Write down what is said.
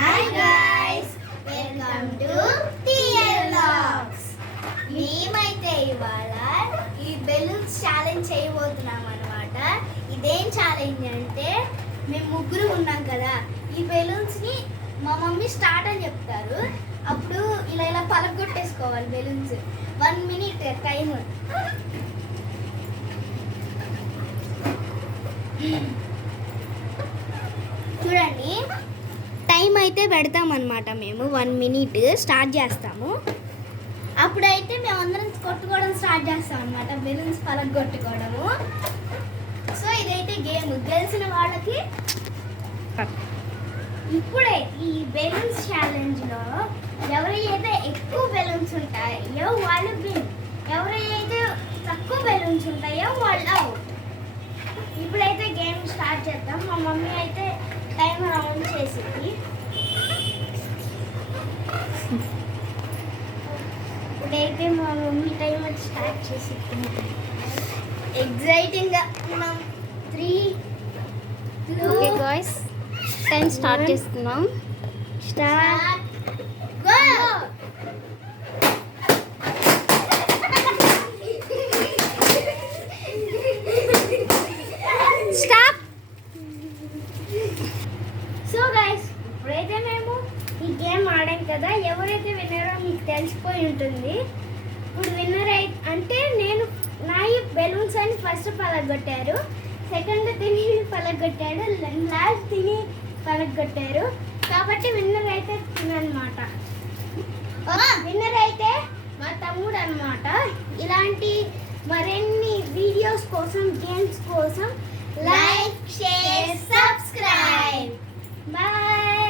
Hi guys, welcome to TL vlogs. మేమైతే ఇవాళ ఈ బెలూన్స్ ఛాలెంజ్ చేయబోతున్నాం అన్నమాట. ఇదేం ఛాలెంజ్ అంటే మేము ముగ్గురు ఉన్నాం కదా, ఈ బెలూన్స్ని మా మమ్మీ స్టార్ట్ అని చెప్తారు. అప్పుడు ఇలా ఇలా పలగొట్టేసుకోవాలి బెలూన్స్. 1 minute time. చూడండి, టైం అయితే పెడతామన్నమాట. మేము 1 minute స్టార్ట్ చేస్తాము. అప్పుడైతే మేము అందరం కొట్టుకోవడం స్టార్ట్ చేస్తాం అనమాట, బెలూన్స్ పలగొట్టుకోవడము. సో ఇదైతే గేమ్. గెలిచిన వాళ్ళకి ఇప్పుడే ఈ బెలూన్స్ ఛాలెంజ్లో ఎవరైతే ఎక్కువ బెలూన్స్ ఉంటాయో వాళ్ళు విన్, ఎవరైతే తక్కువ బెలూన్స్ ఉంటాయో వాళ్ళు అవుట్. ఇప్పుడైతే గేమ్ స్టార్ట్ చేద్దాం. మా మమ్మీ అయితే టైమర్ ఆన్ చేసింది. ఇప్పుడైతే మా మమ్మీ టైమర్ స్టార్ట్ చేసింది. ఎగ్జైటింగ్గా ఉన్నాం. 3, 2 ఓకే గాయ్స్, టైం స్టార్ట్ చేస్తున్నాం. Start go. Stop. So guys, ఇప్పుడైతే మేము ఈ గేమ్ ఆడాం కదా, ఎవరైతే విన్నరో మీకు తెలిసిపోయి ఉంటుంది. ఇప్పుడు విన్నర్ అంటే నేను నా ఈ బెలూన్స్ అని ఫస్ట్ పలగొట్టారు, సెకండ్ తిని పలగొట్టాడు, లాస్ట్ తిని పలగొట్టారు. కాబట్టి విన్నర్ అయితే తినమాట. విన్నర్ అయితే మా తమ్ముడు అనమాట. ఇలాంటి మరిన్ని వీడియోస్ కోసం, గేమ్స్ కోసం లైక్, షేర్, సబ్స్క్రైబ్. బాయ్.